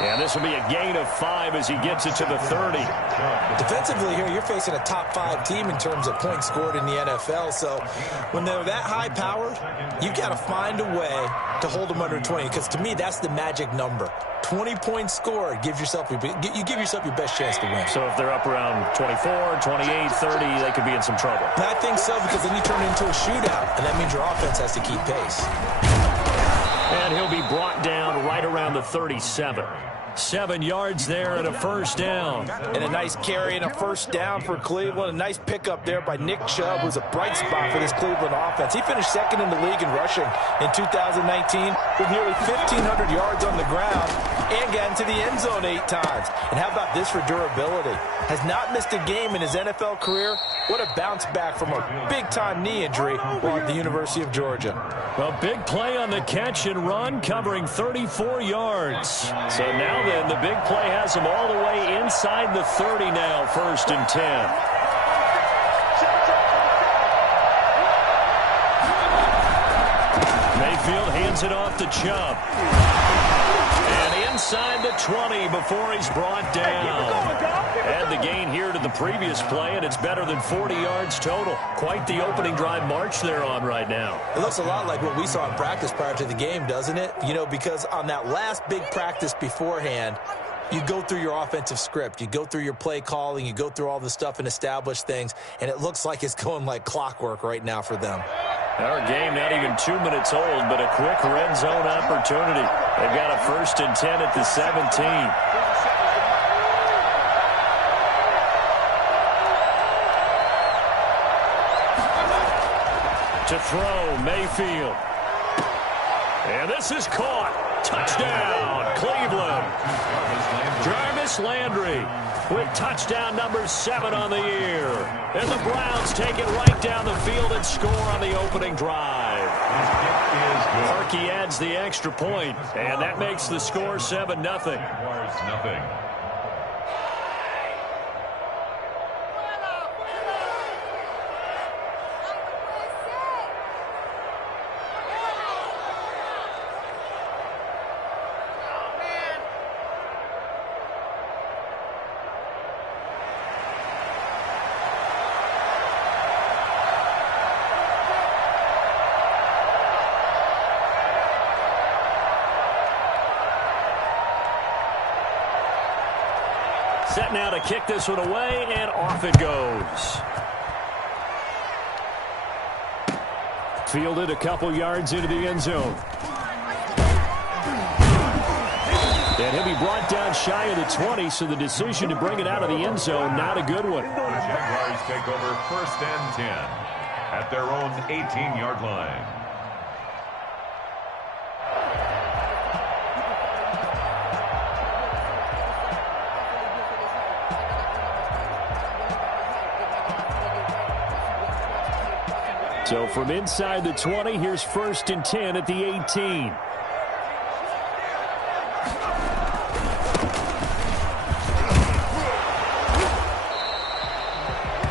And this will be a gain of 5 as he gets it to the 30. Defensively here, you're facing a top 5 team in terms of points scored in the NFL. So when they're that high-powered, you've got to find a way to hold them under 20. Because to me, that's the magic number. 20 points scored, you give yourself your best chance to win. So if they're up around 24, 28, 30, they could be in some trouble. And I think so, because then you turn it into a shootout, and that means your offense has to keep pace. And he'll be brought down right around the 37. 7 yards there and a first down. And a nice carry and a first down for Cleveland. A nice pickup there by Nick Chubb, who's a bright spot for this Cleveland offense. He finished second in the league in rushing in 2019 with nearly 1,500 yards on the ground and got into the end zone 8 times. And how about this for durability? Has not missed a game in his NFL career. What a bounce back from a big-time knee injury while at the University of Georgia. Well, big play on the catch and run, covering 34 yards. So now then, the big play has him all the way inside the 30 now, 1st and 10. Mayfield hands it off to Chubb. And inside the 20 before he's brought down. Add the gain here to the previous play, and it's better than 40 yards total. Quite the opening drive march they're on right now. It looks a lot like what we saw in practice prior to the game, doesn't it? You know, because on that last big practice beforehand, you go through your offensive script. You go through your play calling. You go through all the stuff and establish things, and it looks like it's going like clockwork right now for them. Our game not even 2 minutes old, but a quick red zone opportunity. They've got a 1st and 10 at the 17. To throw, Mayfield. And this is caught. Touchdown, Cleveland. Jarvis Landry with touchdown number 7 on the year. And the Browns take it right down the field and score on the opening drive. Harkey adds the extra point, and that makes the score 7-0. Set now to kick this one away, and off it goes. Fielded a couple yards into the end zone. And he'll be brought down shy of the 20, so the decision to bring it out of the end zone, not a good one. The Jaguars take over 1st and 10 at their own 18-yard line. So from inside the 20, here's 1st and 10 at the 18.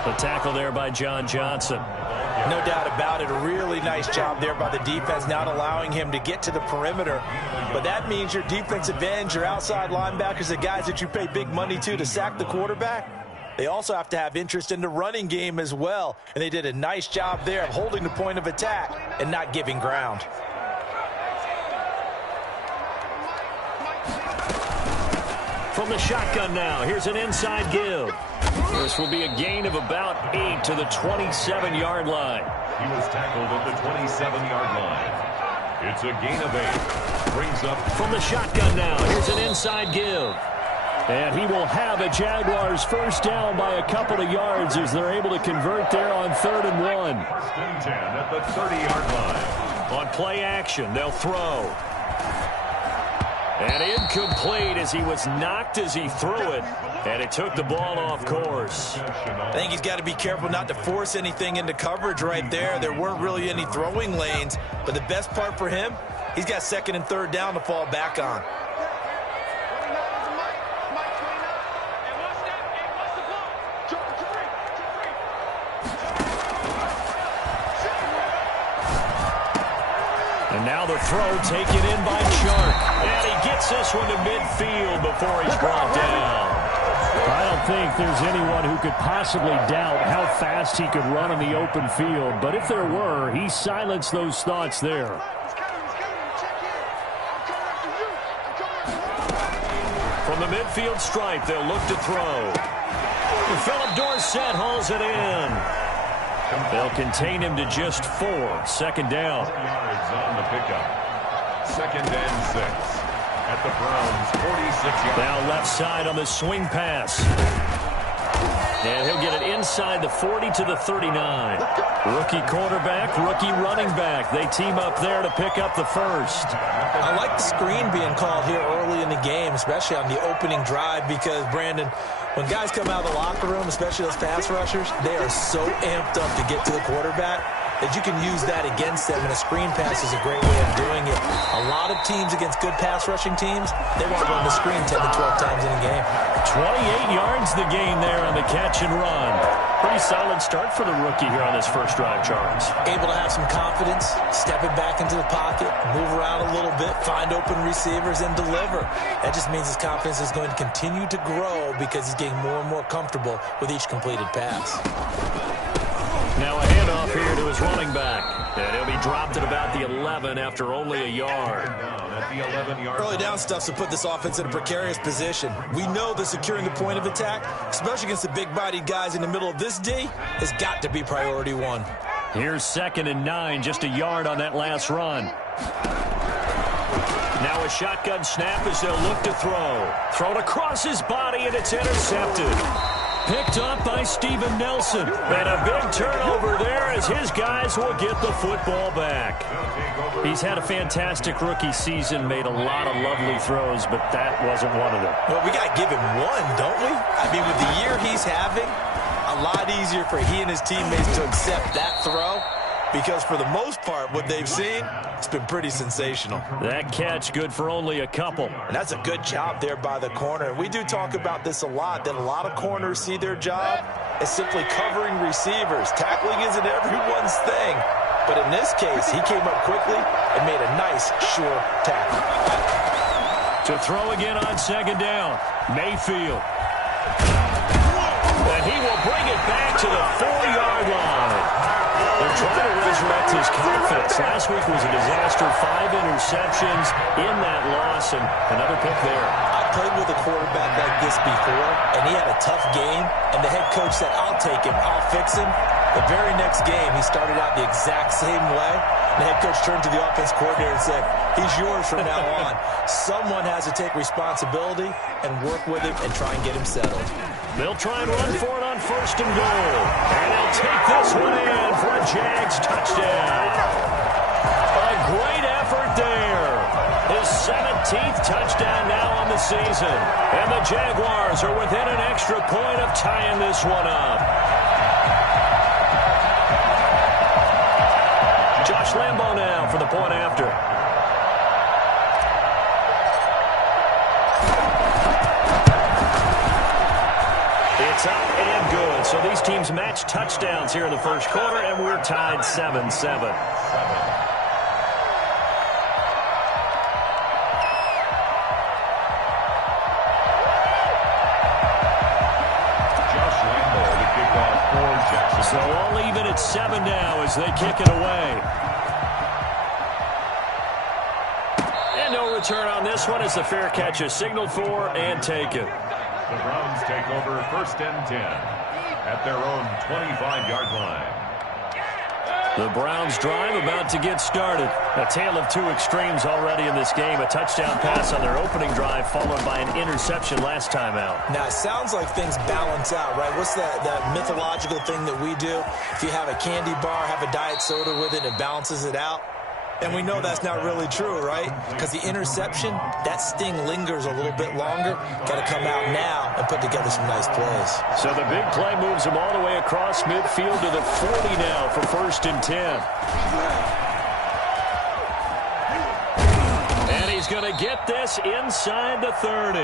The tackle there by John Johnson. No doubt about it. A really nice job there by the defense, not allowing him to get to the perimeter. But that means your defensive ends, your outside linebackers, the guys that you pay big money to sack the quarterback, they also have to have interest in the running game as well. And they did a nice job there of holding the point of attack and not giving ground. From the shotgun now, here's an inside give. This will be a gain of about 8 to the 27-yard line. He was tackled at the 27-yard line. It's a gain of 8. Brings up from the shotgun now. Here's an inside give. And he will have a Jaguars 1st down by a couple of yards as they're able to convert there on 3rd and 1. 1st and 10 at the 30-yard line. On play action, they'll throw. And incomplete as he was knocked as he threw it. And it took the ball off course. I think he's got to be careful not to force anything into coverage right there. There weren't really any throwing lanes. But the best part for him, he's got 2nd and 3rd down to fall back on. And now the throw taken in by Chark. And he gets this one to midfield before he's brought down. I don't think there's anyone who could possibly doubt how fast he could run in the open field. But if there were, he silenced those thoughts there. From the midfield stripe, they'll look to throw. Philip Dorsett hauls it in. They'll contain him to just 4. 2nd down. Yards on the pickup. 2nd and 6. At the Browns' 46-yard. Now left side on the swing pass. And he'll get it inside the 40 to the 39. Rookie quarterback, rookie running back. They team up there to pick up the first. I like the screen being called here early in the game, especially on the opening drive, because, Brandon, when guys come out of the locker room, especially those pass rushers, they are so amped up to get to the quarterback that you can use that against them, and a screen pass is a great way of doing it. A lot of teams against good pass rushing teams, they want to run the screen 10 to 12 times in a game. 28 yards the gain there on the catch and run. Pretty solid start for the rookie here on this first drive, Charles. Able to have some confidence, stepping back into the pocket, move around a little bit, find open receivers, and deliver. That just means his confidence is going to continue to grow because he's getting more and more comfortable with each completed pass. Now a handoff here to his running back. And he'll be dropped at about the 11 after only a yard. At the 11-yard Early down stuff to put this offense in a precarious position. We know that securing the point of attack, especially against the big-bodied guys in the middle of this D, has got to be priority 1. Here's 2nd and 9, just a yard on that last run. Now a shotgun snap as they'll look to throw. Thrown across his body, and it's intercepted. Picked up by Steven Nelson. And a big turnover there as his guys will get the football back. He's had a fantastic rookie season, made a lot of lovely throws, but that wasn't one of them. Well, we got to give him one, don't we? I mean, with the year he's having, a lot easier for he and his teammates to accept that throw. Because for the most part, what they've seen, it's been pretty sensational. That catch good for only a couple. And that's a good job there by the corner. We do talk about this a lot, that a lot of corners see their job as simply covering receivers. Tackling isn't everyone's thing. But in this case, he came up quickly and made a nice, sure tackle. To throw again on 2nd down, Mayfield. And he will bring it back to the 4-yard line. They're trying to resurrect his confidence. Last week was a disaster. 5 interceptions in that loss, and another pick there. I played with a quarterback like this before, and he had a tough game, and the head coach said, I'll take him, I'll fix him. The very next game, he started out the exact same way. The head coach turned to the offense coordinator and said, he's yours from now on. Someone has to take responsibility and work with him and try and get him settled. They'll try and run for it on 1st and goal. And they'll take this one in for a Jags touchdown. A great effort there. His 17th touchdown now on the season. And the Jaguars are within an extra point of tying this one up. Josh Lambo now for the point after. It's up and good. So these teams match touchdowns here in the first quarter, and we're tied 7-7. So all even at 7 now as they kick it away. And no return on this one as the fair catch is signaled for and taken. The Browns take over 1st and 10 at their own 25-yard line. The Browns drive about to get started. A tale of 2 extremes already in this game. A touchdown pass on their opening drive followed by an interception last time out. Now, it sounds like things balance out, right? What's that mythological thing that we do? If you have a candy bar, have a diet soda with it, it balances it out. And we know that's not really true, right? Because the interception, that sting lingers a little bit longer. Got to come out now and put together some nice plays. So the big play moves him all the way across midfield to the 40 now for 1st and 10. And he he's going to get this inside the 30.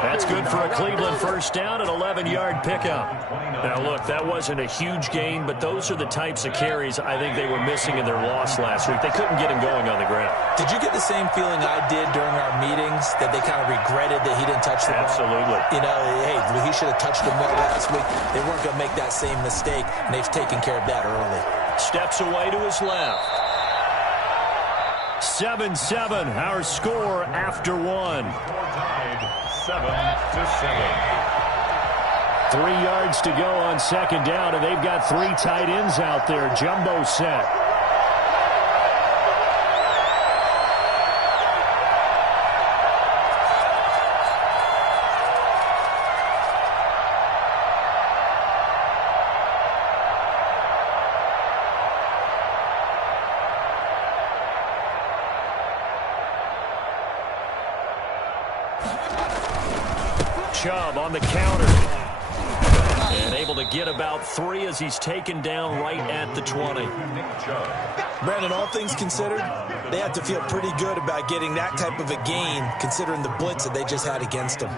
That's good for a Cleveland first down, an 11-yard pickup. Now, look, that wasn't a huge gain, but those are the types of carries I think they were missing in their loss last week. They couldn't get him going on the ground. Did you get the same feeling I did during our meetings, that they kind of regretted that he didn't touch the ball? Absolutely. You know, hey, he should have touched the ball last week. They weren't going to make that same mistake, and they've taken care of that early. Steps away to his left. 7-7, our score after one. 7-7. 3 yards to go on second down, and they've got 3 tight ends out there. Jumbo set. Chubb on the counter. And able to get about 3 as he's taken down right at the 20. Brandon, all things considered, they have to feel pretty good about getting that type of a gain, considering the blitz that they just had against them.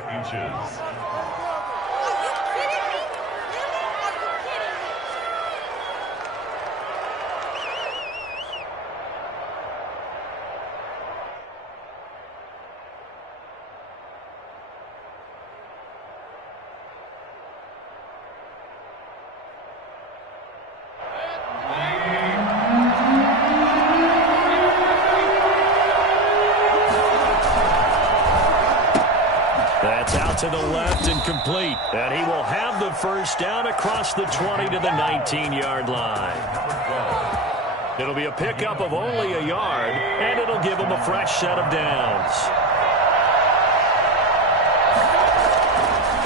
That's out to the left and complete. And he will have the first down across the 20 to the 19-yard line. It'll be a pickup of only a yard, and it'll give him a fresh set of downs.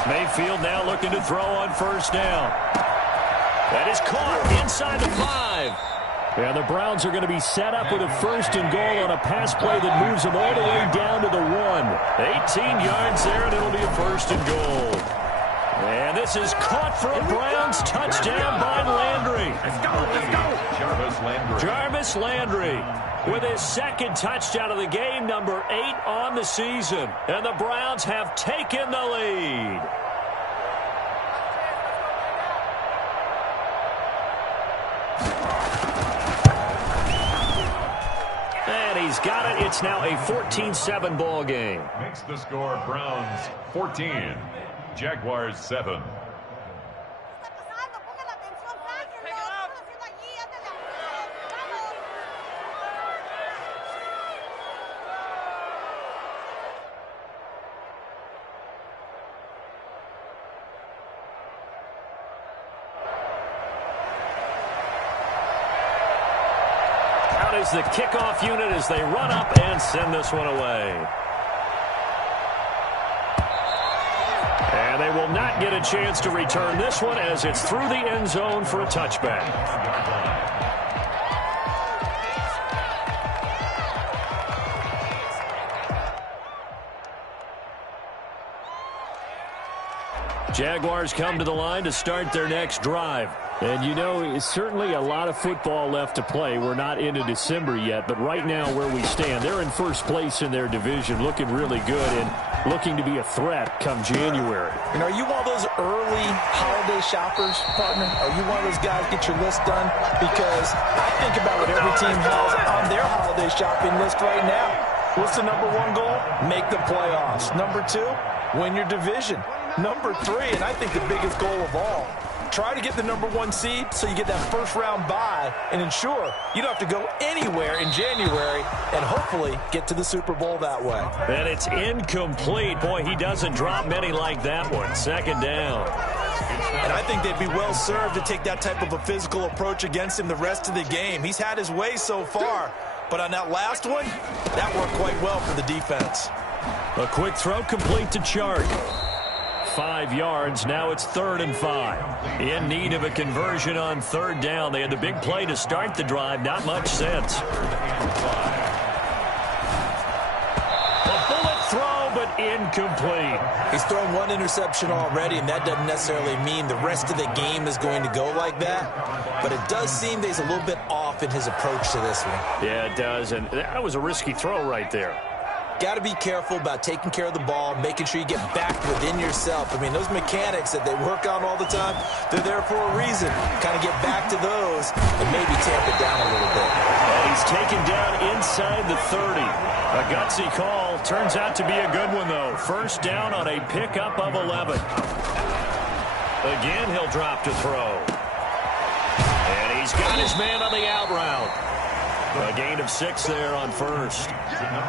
Mayfield now looking to throw on first down. That is caught inside the 5. Yeah, the Browns are going to be set up with a first and goal on a pass play that moves them all the way down to the 1. 18 yards there, and it'll be a first and goal. And this is caught for a Browns touchdown by Landry. Let's go. Jarvis Landry with his second touchdown of the game, number 8 on the season. And the Browns have taken the lead. He's got it. It's now a 14-7 ball game. Makes the score Browns 14, Jaguars 7. Is the kickoff unit as they run up and send this one away. And they will not get a chance to return this one as it's through the end zone for a touchback. Jaguars come to the line to start their next drive. And, you know, it's certainly a lot of football left to play. We're not into December yet, but right now where we stand, they're in first place in their division, looking really good and looking to be a threat come January. And are you one of those early holiday shoppers, partner? Are you one of those guys get your list done? Because I think about what every team has on their holiday shopping list right now. What's the number 1 goal? Make the playoffs. Number 2, win your division. Number 3, and I think the biggest goal of all, try to get the number 1 seed so you get that first-round bye and ensure you don't have to go anywhere in January and hopefully get to the Super Bowl that way. And it's incomplete. Boy, he doesn't drop many like that one. Second down. And I think they'd be well served to take that type of a physical approach against him the rest of the game. He's had his way so far, but on that last one, that worked quite well for the defense. A quick throw complete to Chark. 5 yards. Now it's 3rd and 5. In need of a conversion on 3rd down. They had the big play to start the drive. Not much sense. A bullet throw, but incomplete. He's thrown 1 interception already, and that doesn't necessarily mean the rest of the game is going to go like that. But it does seem that he's a little bit off in his approach to this one. Yeah, it does. And that was a risky throw right there. got to be careful about taking care of the ball, making sure you get back within yourself. I mean, those mechanics that they work on all the time, they're there for a reason. Kind of get back to those and maybe tamp it down a little bit. And he's taken down inside the 30. A gutsy call. Turns out to be a good one, though. First down on a pickup of 11. Again, he'll drop to throw. And he's got his man on the out route. A gain of 6 there on first.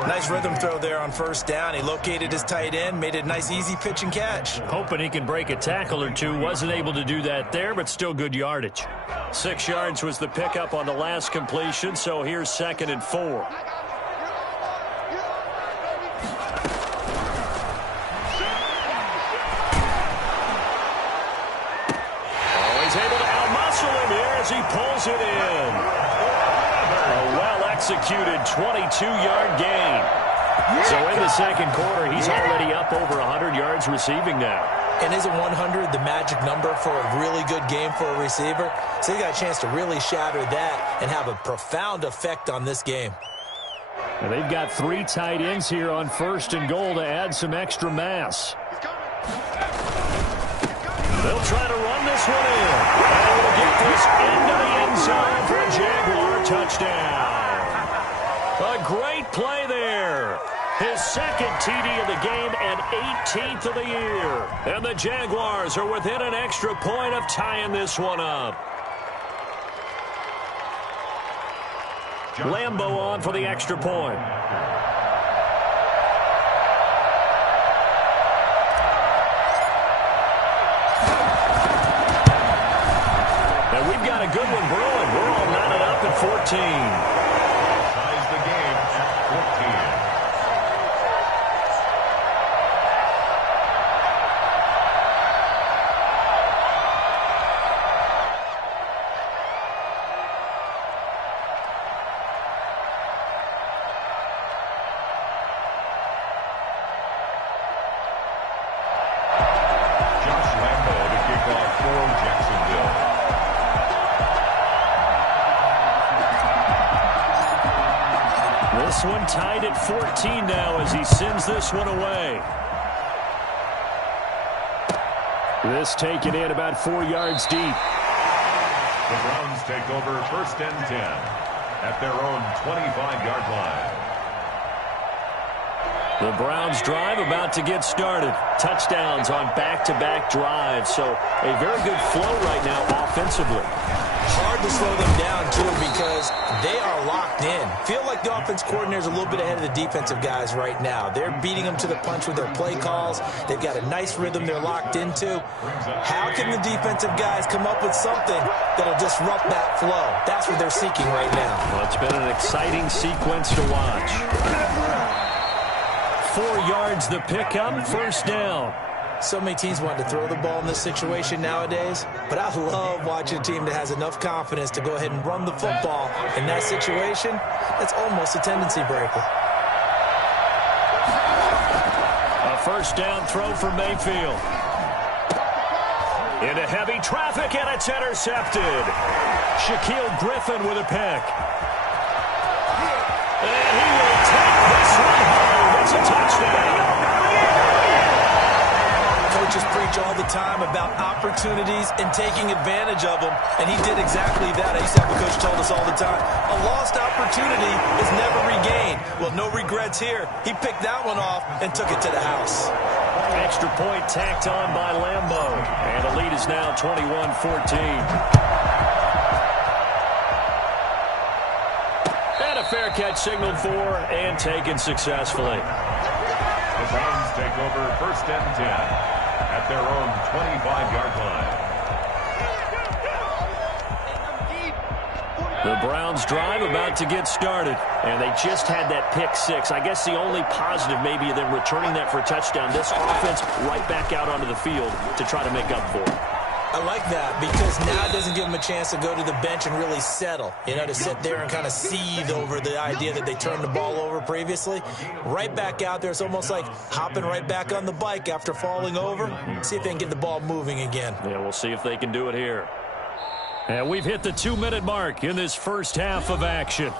Nice rhythm throw there on first down. He located his tight end, made it a nice easy pitch and catch. Hoping he can break a tackle or two. Wasn't able to do that there, but still good yardage. 6 yards was the pickup on the last completion, so here's 2nd and 4. Oh, he's able to outmuscle him here as he pulls it in. A well-executed 22-yard gain. So in the second quarter, he's already up over 100 yards receiving now. And isn't 100 the magic number for a really good game for a receiver? So he got a chance to really shatter that and have a profound effect on this game. And they've got 3 tight ends here on 1st and goal to add some extra mass. They'll try to run this one in. And we'll get this into the end zone for a Jaguar touchdown. A great play there. His 2nd TD of the game and 18th of the year. And the Jaguars are within an extra point of tying this one up. Lambeau on for the extra point. And we've got a good one brewing. We're all knotted up at 14. Ties the game at 14. This one tied at 14 now as he sends this one away. This taken in about 4 yards deep. The Browns take over 1st and 10 at their own 25-yard line. The Browns drive about to get started. Touchdowns on back-to-back drives. So a very good flow right now offensively. Hard to slow them down, too, because they are locked in. Feel like the offense coordinator is a little bit ahead of the defensive guys right now. They're beating them to the punch with their play calls. They've got a nice rhythm they're locked into. How can the defensive guys come up with something that'll disrupt that flow? That's what they're seeking right now. Well, it's been an exciting sequence to watch. 4 yards the pickup, 1st down. So many teams want to throw the ball in this situation nowadays, but I love watching a team that has enough confidence to go ahead and run the football in that situation. That's almost a tendency breaker. A 1st down throw for Mayfield. Into heavy traffic, and it's intercepted. Shaquille Griffin with a pick. And he will take this one home. It's a touchdown. Coaches preach all the time about opportunities and taking advantage of them, and he did exactly that. I used to have a coach told us all the time, a lost opportunity is never regained. Well, no regrets here. He picked that one off and took it to the house. Extra point tacked on by Lambeau, and the lead is now 21-14. And a fair catch signaled for and taken successfully. The Browns take over 1st and 10 at their own 25-yard line. The Browns drive about to get started, and they just had that pick 6. I guess the only positive maybe of them returning that for a touchdown. This offense right back out onto the field to try to make up for it. I like that because now it doesn't give them a chance to go to the bench and really settle, to sit there and kind of seethe over the idea that they turned the ball over previously. Right back out there, it's almost like hopping right back on the bike after falling over. See if they can get the ball moving again. Yeah, we'll see if they can do it here. And we've hit the 2-minute mark in this first half of action.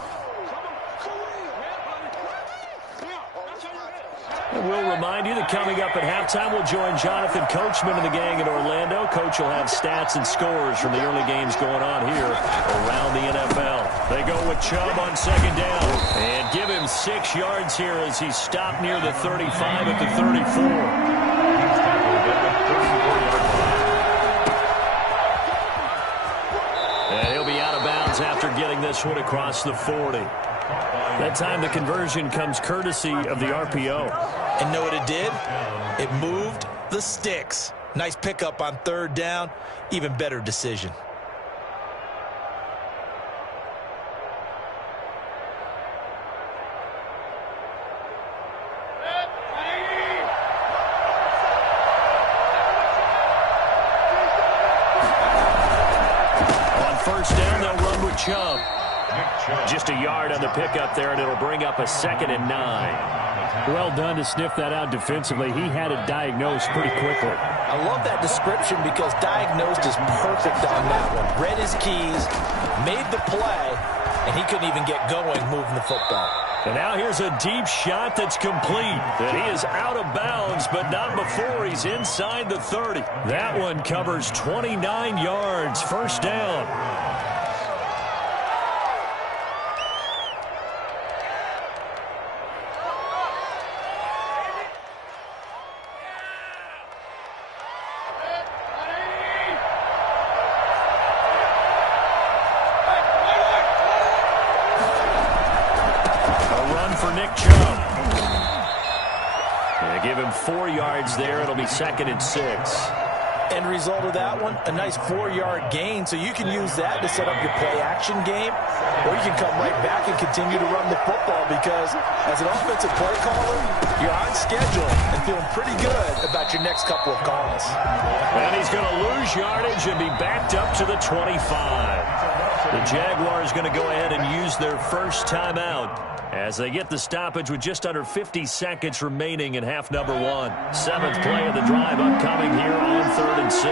We'll remind you that coming up at halftime, we'll join Jonathan Coachman and the gang in Orlando. Coach will have stats and scores from the early games going on here around the NFL. They go with Chubb on second down and give him 6 yards here as he's stopped near the 35 at the 34. He's tackled at the 34-yard line. And he'll be out of bounds after getting this one across the 40. That time the conversion comes courtesy of the RPO. And know what it did? It moved the sticks. Nice pickup on third down. Even better decision. On first down, they'll run with Chubb. Just a yard on the pickup there, and it'll bring up a 2nd and 9. Well done to sniff that out defensively. He had it diagnosed pretty quickly. I love that description because diagnosed is perfect on that one. Read his keys, made the play, and he couldn't even get going moving the football. And now here's a deep shot that's complete. And he is out of bounds, but not before he's inside the 30. That one covers 29 yards. First down. Give him 4 yards there. It'll be 2nd and 6. End result of that one, a nice 4-yard gain. So you can use that to set up your play-action game, or you can come right back and continue to run the football because as an offensive play caller, you're on schedule and feeling pretty good about your next couple of calls. And he's going to lose yardage and be backed up to the 25. The Jaguars going to go ahead and use their first timeout as they get the stoppage with just under 50 seconds remaining in half number 1. 7th play of the drive upcoming here on 3rd and 6.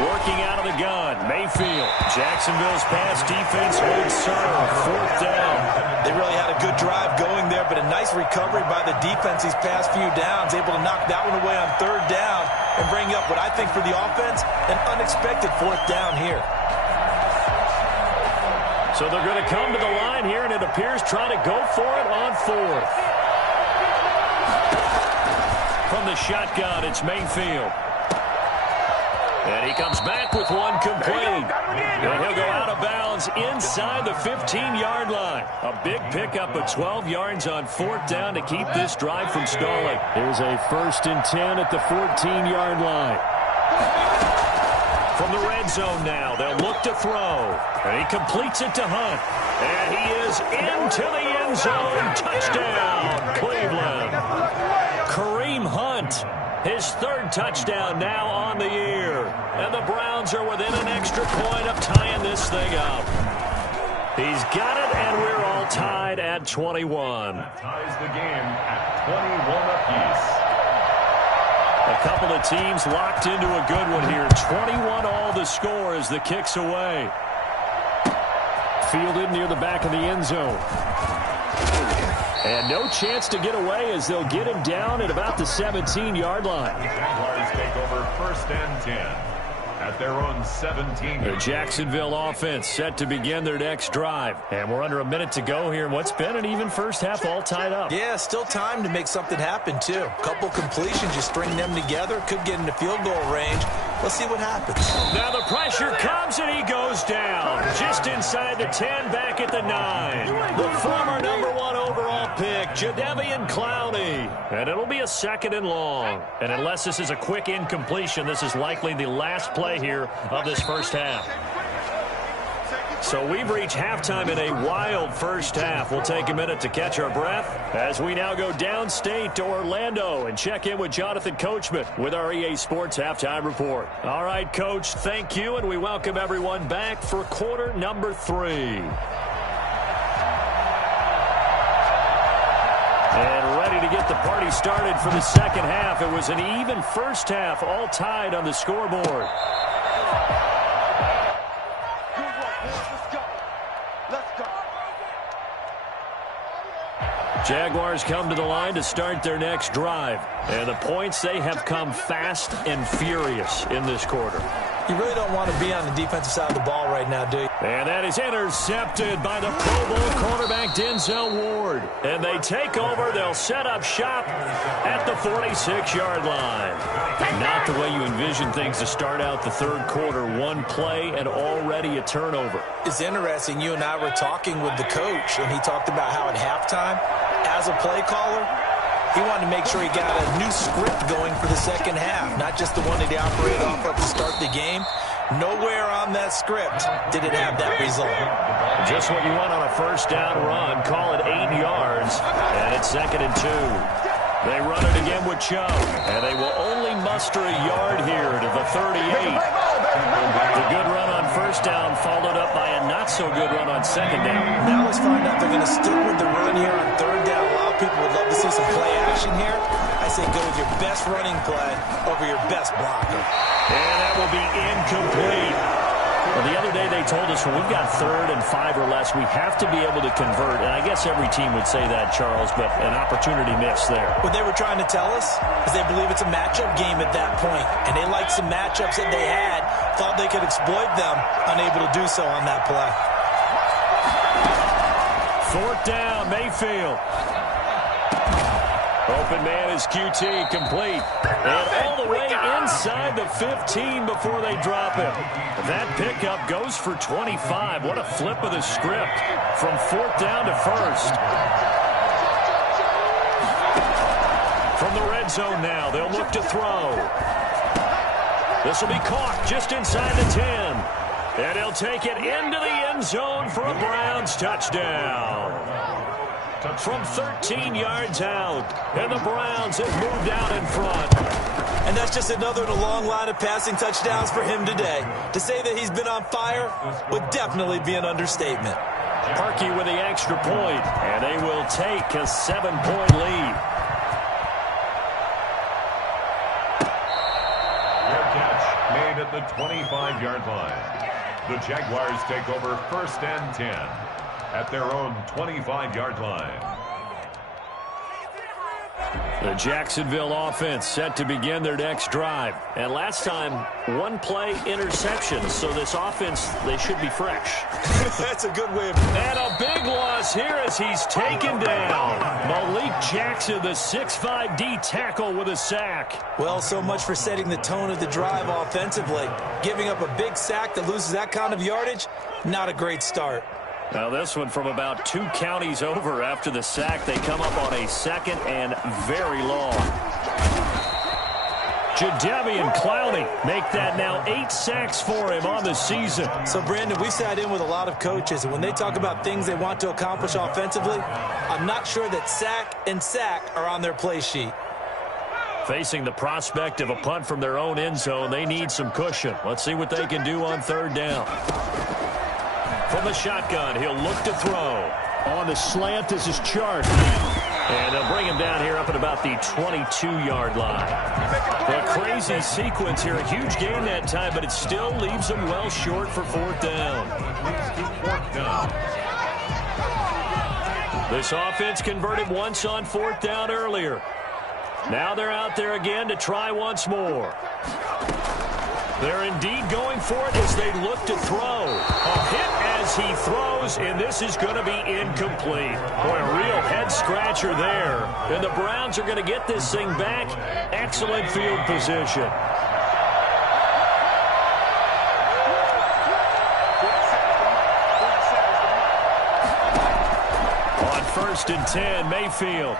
Working out of the gun, Mayfield. Jacksonville's pass defense holds serve. 4th down. They really had a good drive going there, but a nice recovery by the defense these past few downs, able to knock that one away on 3rd down and bring up what I think for the offense, an unexpected 4th down here. So they're going to come to the line here, and it appears trying to go for it on 4th. From the shotgun, it's Mayfield. And he comes back with one complete. And he'll go out of bounds inside the 15-yard line. A big pickup of 12 yards on 4th down to keep this drive from stalling. Here's a 1st and 10 at the 14-yard line. From the red zone now, they'll look to throw. And he completes it to Hunt. And he is into the end zone. Touchdown, Cleveland. Kareem Hunt, his 3rd touchdown now on the year. And the Browns are within an extra point of tying this thing up. He's got it, and we're all tied at 21. That ties the game at 21 apiece. A couple of teams locked into a good one here. 21 all the score as the kick's away. Fielded near the back of the end zone. And no chance to get away as they'll get him down at about the 17-yard line. Jaguars take over 1st and 10 at their own 17. The Jacksonville offense set to begin their next drive. And we're under a minute to go here in what's been an even first half, all tied up. Yeah, still time to make something happen, too. A couple completions, you string them together, could get into field goal range. Let's see what happens. Now the pressure comes, and he goes down. Just inside the 10, back at the 9. The former number 1 overall pick, Jadeveon Clowney. And it'll be a 2nd and long. And unless this is a quick incompletion, this is likely the last play here of this first half. So we've reached halftime in a wild first half. We'll take a minute to catch our breath as we now go downstate to Orlando and check in with Jonathan Coachman with our EA Sports Halftime Report. All right, Coach, thank you, and we welcome everyone back for quarter number 3. And ready to get the party started for the second half. It was an even first half, all tied on the scoreboard. Jaguars come to the line to start their next drive. And the points, they have come fast and furious in this quarter. You really don't want to be on the defensive side of the ball right now, do you? And that is intercepted by the Pro Bowl cornerback Denzel Ward. And they take over. They'll set up shop at the 46-yard line. Not the way you envision things to start out the third quarter. One play and already a turnover. It's interesting. You and I were talking with the coach, and he talked about how at halftime, as a play caller, he wanted to make sure he got a new script going for the second half, not just the one that he operated off of to start the game. Nowhere on that script did it have that result. Just what you want on a first down run. Call it 8 yards, and it's 2nd and 2. They run it again with Chubb, and they will only muster a yard here to the 38. The good run on first down followed up by a not-so-good run on second down. Now let's find out if they're going to stick with the run here on third down. A lot of people would love to see some play action here. I say go with your best running play over your best blocker. And that will be incomplete. Well, the other day they told us when we've got 3rd and 5 or less, we have to be able to convert. And I guess every team would say that, Charles, but an opportunity missed there. What they were trying to tell us is they believe it's a matchup game at that point. And they liked some matchups that they had, thought they could exploit them, unable to do so on that play. 4th down, Mayfield. Open man is QT, complete. And all the way inside the 15 before they drop him. That pickup goes for 25. What a flip of the script from 4th down to 1st. From the red zone now, they'll look to throw. This will be caught just inside the 10. And he'll take it into the end zone for a Browns touchdown. From 13 yards out, and the Browns have moved out in front. And that's just another in a long line of passing touchdowns for him today. To say that he's been on fire would definitely be an understatement. Parkey with the extra point, and they will take a 7-point lead. Fair catch made at the 25-yard line. The Jaguars take over 1st and 10 at their own 25-yard line. The Jacksonville offense set to begin their next drive. And last time, one play interception. So this offense, they should be fresh. That's a good way. And a big loss here as he's taken down. Malik Jackson, the 6'5" D tackle with a sack. Well, so much for setting the tone of the drive offensively. Giving up a big sack that loses that kind of yardage, not a great start. Now this one from about 2 counties over after the sack. They come up on a 2nd and very long. Jadeveon Clowney make that now 8 sacks for him on the season. So, Brandon, we sat in with a lot of coaches, and when they talk about things they want to accomplish offensively, I'm not sure that sack and sack are on their play sheet. Facing the prospect of a punt from their own end zone, they need some cushion. Let's see what they can do on 3rd down. From the shotgun, he'll look to throw. On the slant is his chart. And they'll bring him down here up at about the 22-yard line. A crazy sequence here. A huge gain that time, but it still leaves them well short for 4th down. This offense converted once on 4th down earlier. Now they're out there again to try once more. They're indeed going for it as they look to throw. A hit as he throws, and this is going to be incomplete. Boy, a real head-scratcher there. And the Browns are going to get this thing back. Excellent field position. On 1st and 10, Mayfield.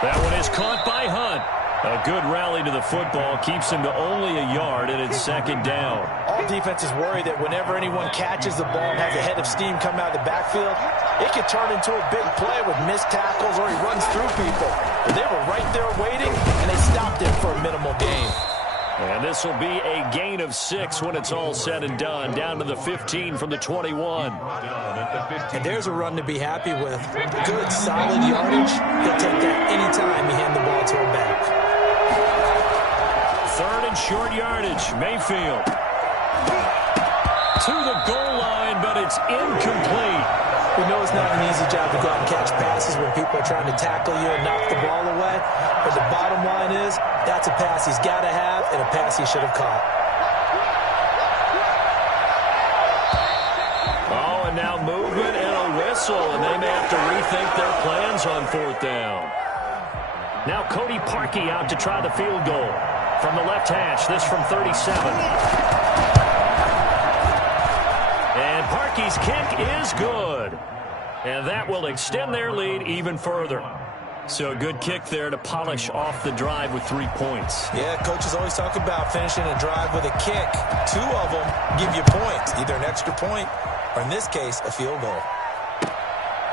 That one is caught by Hunt. A good rally to the football keeps him to only a yard, and it's 2nd down. All defenses worry that whenever anyone catches the ball and has a head of steam come out of the backfield, it could turn into a big play with missed tackles or he runs through people. But they were right there waiting, and they stopped him for a minimal gain. And this will be a gain of 6 when it's all said and done, down to the 15 from the 21. And there's a run to be happy with. Good, solid yardage. He'll take that anytime you hand the ball to him back. 3rd and short yardage. Mayfield to the goal line, but it's incomplete. We know it's not an easy job to go out and catch passes when people are trying to tackle you and knock the ball away. But the bottom line is, that's a pass he's got to have and a pass he should have caught. Oh, and now movement and a whistle, and they may have to rethink their plans on 4th down. Now Cody Parkey out to try the field goal. From the left hash, this from 37. And Parkey's kick is good. And that will extend their lead even further. So a good kick there to polish off the drive with 3 points. Yeah, coaches always talk about finishing a drive with a kick. 2 of them give you points, either an extra point or, in this case, a field goal.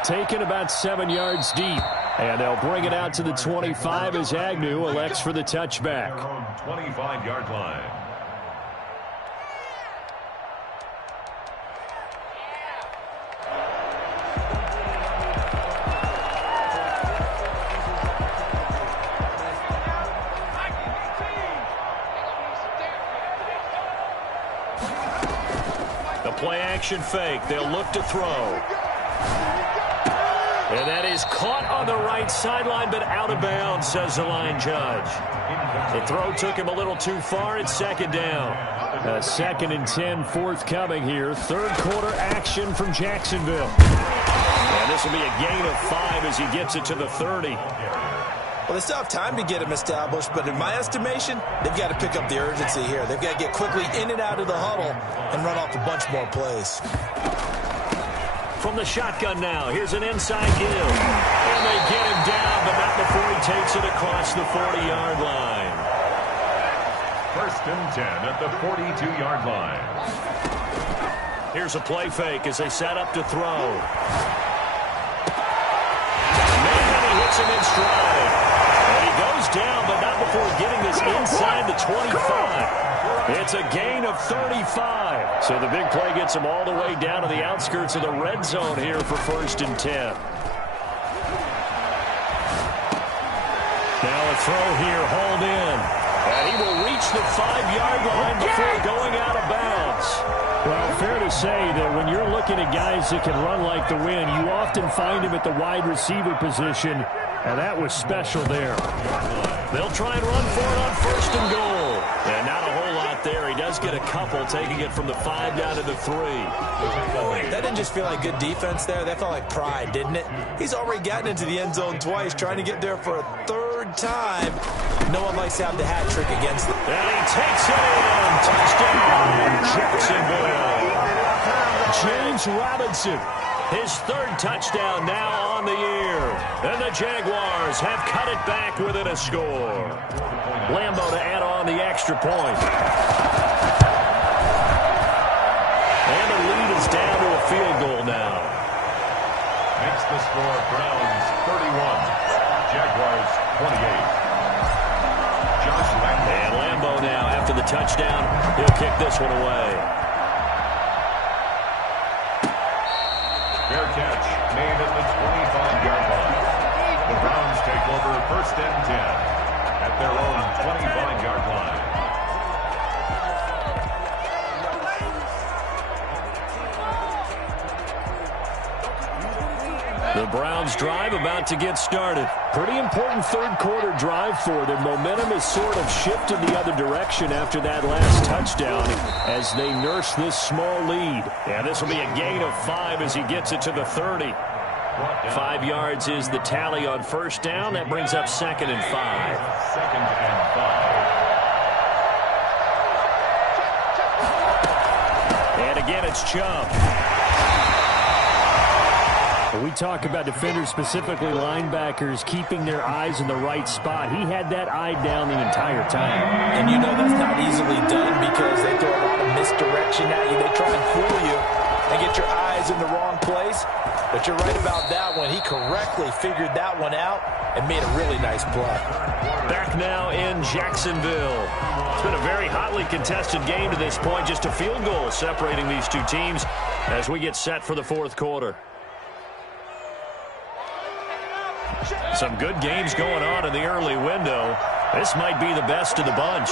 Taken about 7 yards deep. And they'll bring it out to the 25 as Agnew elects for the touchback. 25-yard line. The play action fake. They'll look to throw. And that is caught on the right sideline, but out of bounds, says the line judge. The throw took him a little too far. It's 2nd down. A 2nd and 10 forthcoming here. 3rd quarter action from Jacksonville. And this will be a gain of 5 as he gets it to the 30. Well, they still have time to get him established, but in my estimation, they've got to pick up the urgency here. They've got to get quickly in and out of the huddle and run off a bunch more plays. From the shotgun now, here's an inside give. And they get him down, but not before he takes it across the 40-yard line. 1st and 10 at the 42-yard line. Here's a play fake as they set up to throw. Man, he hits him in stride. And he goes down, but not before getting this inside the 25. It's a gain of 35. So the big play gets him all the way down to the outskirts of the red zone here for 1st and 10. Now a throw here, hauled in. And he will reach the 5-yard line before going out of bounds. Well, fair to say that when you're looking at guys that can run like the wind, you often find him at the wide receiver position, and that was special there. They'll try and run for it on 1st and goal. And not a whole lot there. He does get a couple, taking it from the 5 down to the 3. That didn't just feel like good defense there. That felt like pride, didn't it? He's already gotten into the end zone twice, trying to get there for a 3rd time. No one likes to have the hat trick against them. And he takes it in. Touchdown, Jacksonville. James Robinson, his 3rd touchdown now on the year. And the Jaguars have cut it back within a score. Lambeau to add on the extra point. And the lead is down to a field goal now. Makes the score Browns 31, Jaguars 28. Josh Lambeau. And Lambeau now, after the touchdown, he'll kick this one away. Fair catch made at the 25-yard line. The Browns take over 1st and 10 at their own 25-yard line. The Browns drive about to get started. Pretty important 3rd quarter drive for them. Momentum has sort of shifted the other direction after that last touchdown as they nurse this small lead. And this will be a gain of 5 as he gets it to the 30. 5 yards is the tally on 1st down. That brings up 2nd and 5. 2nd and 5. And again, it's Chubb. We talk about defenders, specifically linebackers, keeping their eyes in the right spot. He had that eye down the entire time. And you know that's not easily done because they throw a lot of misdirection at you. They try and fool you and get your eyes in the wrong place. But you're right about that one. He correctly figured that one out and made a really nice play. Back now in Jacksonville. It's been a very hotly contested game to this point. Just a field goal separating these two teams as we get set for the 4th quarter. Some good games going on in the early window. This might be the best of the bunch.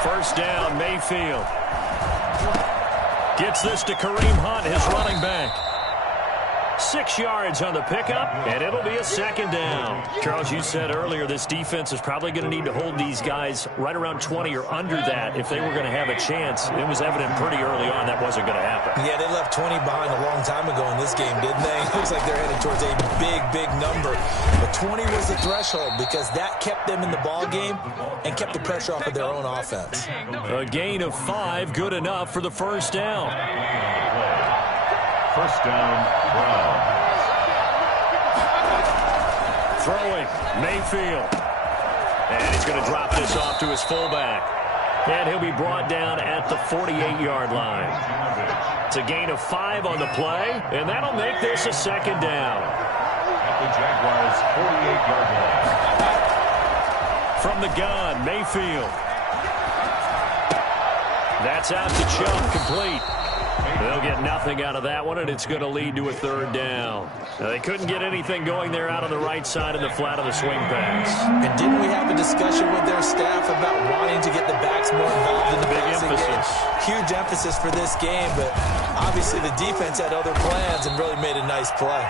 1st down, Mayfield. Gets this to Kareem Hunt, his running back. 6 yards on the pickup, and it'll be a second down. Charles, you said earlier this defense is probably going to need to hold these guys right around 20 or under that if they were going to have a chance. It was evident pretty early on that wasn't going to happen. Yeah, they left 20 behind a long time ago in this game, didn't they? It looks like they're headed towards a big, big number. But 20 was the threshold because that kept them in the ball game and kept the pressure off of their own offense. A gain of 5, good enough for the first down. First down, Crumz. Throwing, Mayfield. And he's going to drop this off to his fullback. And he'll be brought down at the 48-yard line. It's a gain of 5 on the play, and that'll make this a second down. At the Jaguars' 48-yard line. From the gun, Mayfield. That's out to Chubb, complete. They'll get nothing out of that one, and it's going to lead to a third down. Now, they couldn't get anything going there out on the right side in the flat of the swing pass. And didn't we have a discussion with their staff about wanting to get the backs more involved in the passing game? Huge emphasis for this game, but obviously the defense had other plans and really made a nice play.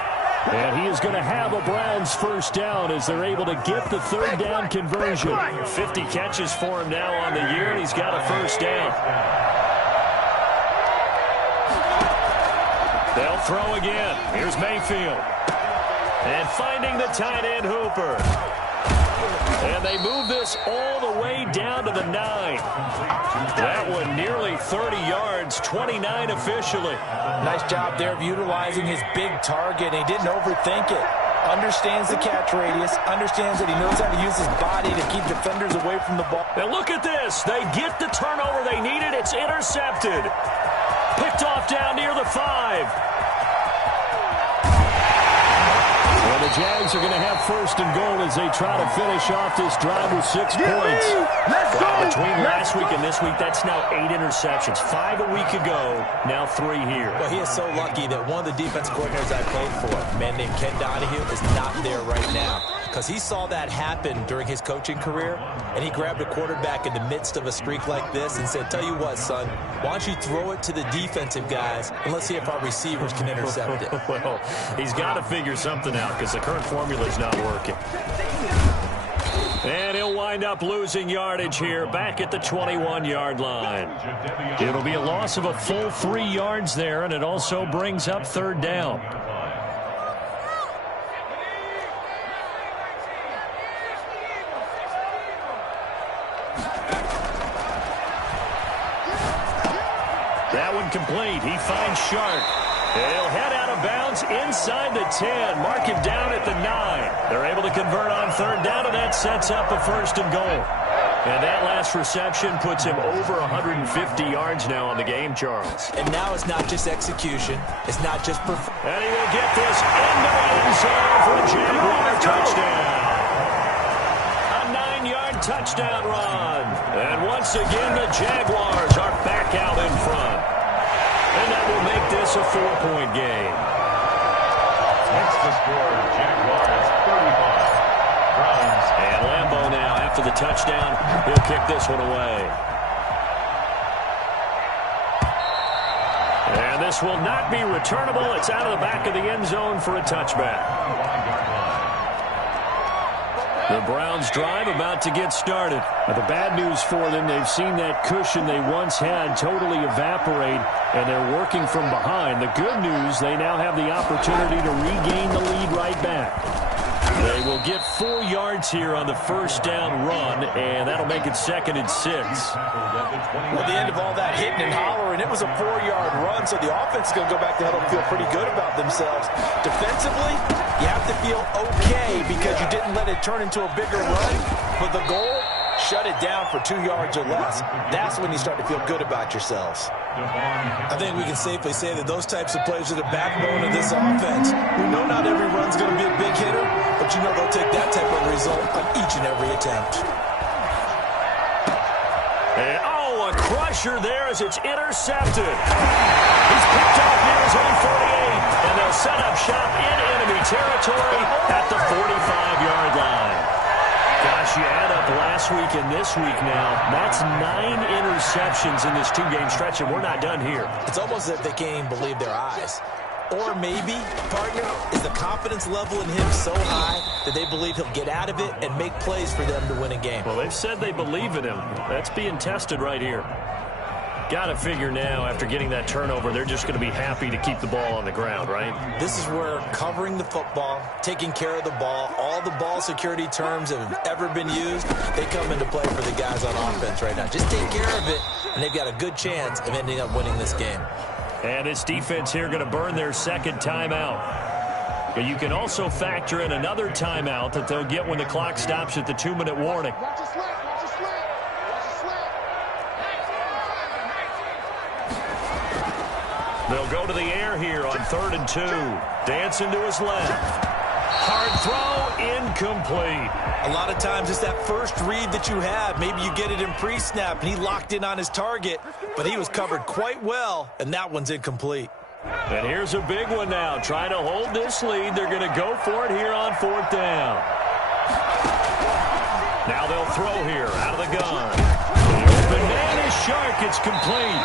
And he is going to have a Browns first down as they're able to get the third down conversion. 50 catches for him now on the year, and he's got a first down. They'll throw again. Here's Mayfield. And finding the tight end, Hooper. And they move this all the way down to the 9. That one nearly 30 yards, 29 officially. Nice job there of utilizing his big target. He didn't overthink it. Understands the catch radius. Understands that he knows how to use his body to keep defenders away from the ball. Now look at this. They get the turnover they needed. It's intercepted. Picked off down near the 5. Well, the Jags are going to have first and goal as they try to finish off this drive with 6 points. Well, between last week and this week, that's now 8 interceptions. 5 a week ago, now 3 here. Well, he is so lucky that one of the defense coordinators I played for, a man named Ken Donahue, is not there right now. Because he saw that happen during his coaching career, and he grabbed a quarterback in the midst of a streak like this and said, tell you what, son, why don't you throw it to the defensive guys, and let's see if our receivers can intercept it. Well, he's got to figure something out because the current formula is not working. And he'll wind up losing yardage here back at the 21-yard line. It'll be a loss of a full 3 yards there, and it also brings up third down. That one complete. He finds Sharp. He'll head out of bounds inside the 10. Mark him down at the 9. They're able to convert on third down, and that sets up a first and goal. And that last reception puts him over 150 yards now on the game, Charles. And now it's not just execution. It's not just performance. And he will get this into the end zone for a Jaguar touchdown. A 9-yard touchdown run. And once again, the Jaguars are back out in front. And that will make this a 4-point game. Next to score, Jaguars 35. Crumz. And Lambeau now, after the touchdown, he'll kick this one away. And this will not be returnable. It's out of the back of the end zone for a touchback. The Browns drive about to get started. Now, the bad news for them, they've seen that cushion they once had totally evaporate, and they're working from behind. The good news, they now have the opportunity to regain the lead right back. They will get 4 yards here on the first down run, and that'll make it 2nd and 6. Well, the end of all that hitting and hollering, it was a 4-yard run, so the offense is going to go back to huddle and feel pretty good about themselves. Defensively, you have to feel okay because you didn't let it turn into a bigger run, but the goal, shut it down for 2 yards or less. That's when you start to feel good about yourselves. I think we can safely say that those types of plays are the backbone of this offense. We know not every run's going to be a big hitter, but you know they'll take that type of result on each and every attempt. And, a crusher there as it's intercepted. He's picked off near his own 48, and they'll set up shop in enemy territory at the 45-yard line. Gosh, you add up up last week and this week now. That's 9 interceptions in this 2-game stretch, and we're not done here. It's almost as if they can't even believe their eyes. Or maybe, partner, is the confidence level in him so high that they believe he'll get out of it and make plays for them to win a game. Well, they've said they believe in him. That's being tested right here. Got to figure now, after getting that turnover, they're just going to be happy to keep the ball on the ground, right? This is where covering the football, taking care of the ball, all the ball security terms that have ever been used, they come into play for the guys on offense right now. Just take care of it, and they've got a good chance of ending up winning this game. And this defense here going to burn their second timeout. But you can also factor in another timeout that they'll get when the clock stops at the 2-minute warning. They'll go to the air here on 3rd and 2. Dancing to his left. Hard throw, incomplete. A lot of times it's that first read that you have. Maybe you get it in pre-snap, and he locked in on his target, but he was covered quite well, and that one's incomplete. And here's a big one now. Trying to hold this lead. They're going to go for it here on 4th down. Now they'll throw here out of the gun. The open man is sharp. It's complete.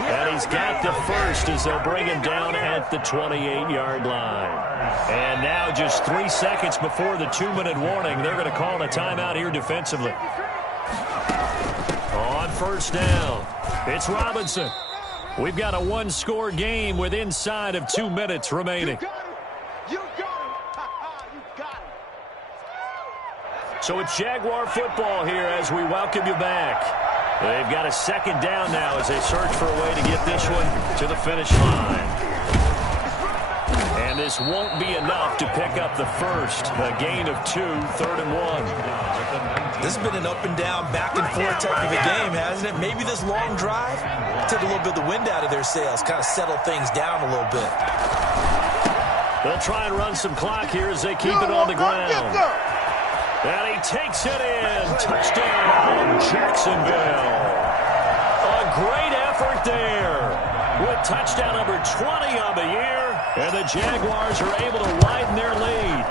And he's got the first as they'll bring him down at the 28-yard line. And now just 3 seconds before the 2-minute warning, they're going to call a timeout here defensively. On 1st down, it's Robinson. We've got a 1-score game with inside of 2 minutes remaining. You got it. So it's Jaguar football here as we welcome you back. They've got a 2nd down now as they search for a way to get this one to the finish line. And this won't be enough to pick up the first. A gain of 2, 3rd and 1. This has been an up and down, back and forth type of a game, hasn't it? Maybe this long drive took a little bit of the wind out of their sails, kind of settle things down a little bit. They'll try and run some clock here as they keep it on the ground. And he takes it in. Touchdown, Jacksonville. A great effort there with touchdown number 20 on the year. And the Jaguars are able to widen their lead.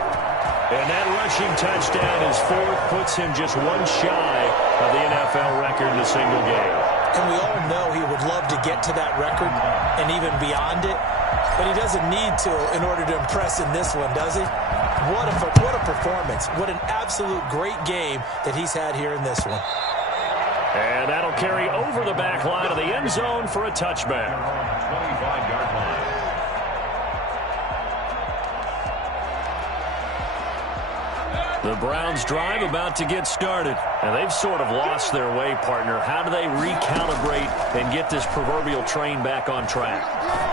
And that rushing touchdown is 4th, puts him just one shy of the NFL record in a single game. And we all know he would love to get to that record and even beyond it. But he doesn't need to in order to impress in this one, does he? What a performance. What an absolute great game that he's had here in this one. And that'll carry over the back line of the end zone for a touchback. 25-yard line. The Browns drive about to get started. And they've sort of lost their way, partner. How do they recalibrate and get this proverbial train back on track?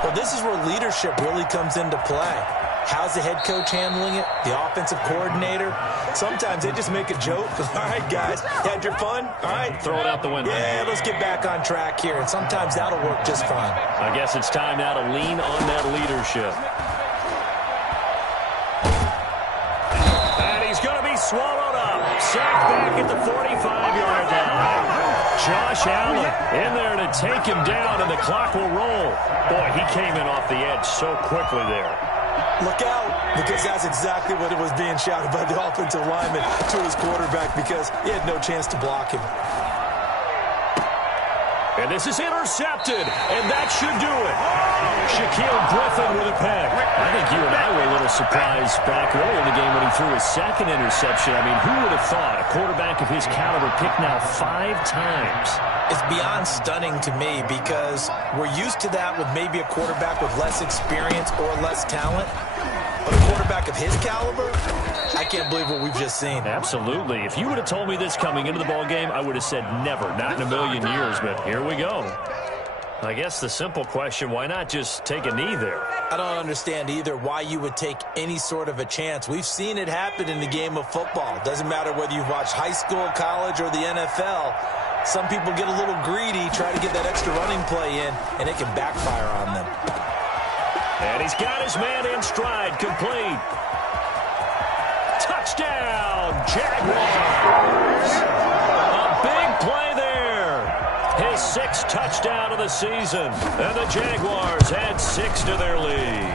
Well, this is where leadership really comes into play. How's the head coach handling it? The offensive coordinator? Sometimes they just make a joke. All right, guys, had your fun? All right. Throw it out the window. Yeah, let's get back on track here. And sometimes that'll work just fine. I guess it's time now to lean on that leadership. And he's going to be swallowed up. Sacked back at the 45-yard line. Josh Allen in there to take him down, and the clock will roll. Boy, he came in off the edge so quickly there. Look out, because that's exactly what it was being shouted by the offensive lineman to his quarterback, because he had no chance to block him. And this is intercepted, and that should do it. Shaquille Griffin with a pick. I think you and I were a little surprised back earlier in the game when he threw his 2nd interception. I mean, who would have thought a quarterback of his caliber picked now 5 times? It's beyond stunning to me because we're used to that with maybe a quarterback with less experience or less talent. But a quarterback of his caliber, I can't believe what we've just seen. Absolutely. If you would have told me this coming into the ball game, I would have said never, not in a million years. But here we go. I guess the simple question, why not just take a knee there? I don't understand either why you would take any sort of a chance. We've seen it happen in the game of football. Doesn't matter whether you've watched high school, college, or the NFL. Some people get a little greedy, try to get that extra running play in, and it can backfire on them. And he's got his man in stride, complete. Touchdown, Jaguars. A big play there. His 6th touchdown of the season. And the Jaguars add 6 to their lead.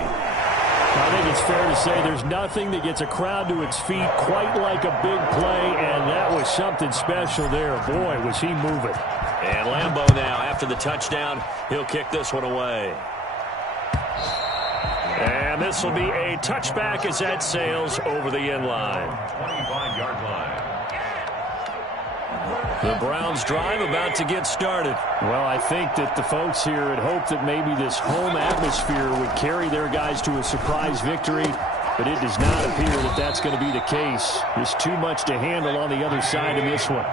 I think it's fair to say there's nothing that gets a crowd to its feet quite like a big play, and that was something special there. Boy, was he moving. And Lambeau now, after the touchdown, he'll kick this one away. And this will be a touchback as that sails over the end line. 25-yard line. The Browns drive about to get started. Well, I think that the folks here had hoped that maybe this home atmosphere would carry their guys to a surprise victory, but it does not appear that that's going to be the case. There's too much to handle on the other side in this one.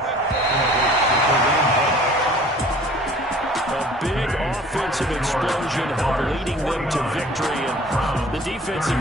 A big offensive explosion helped leading them to victory, and the defensive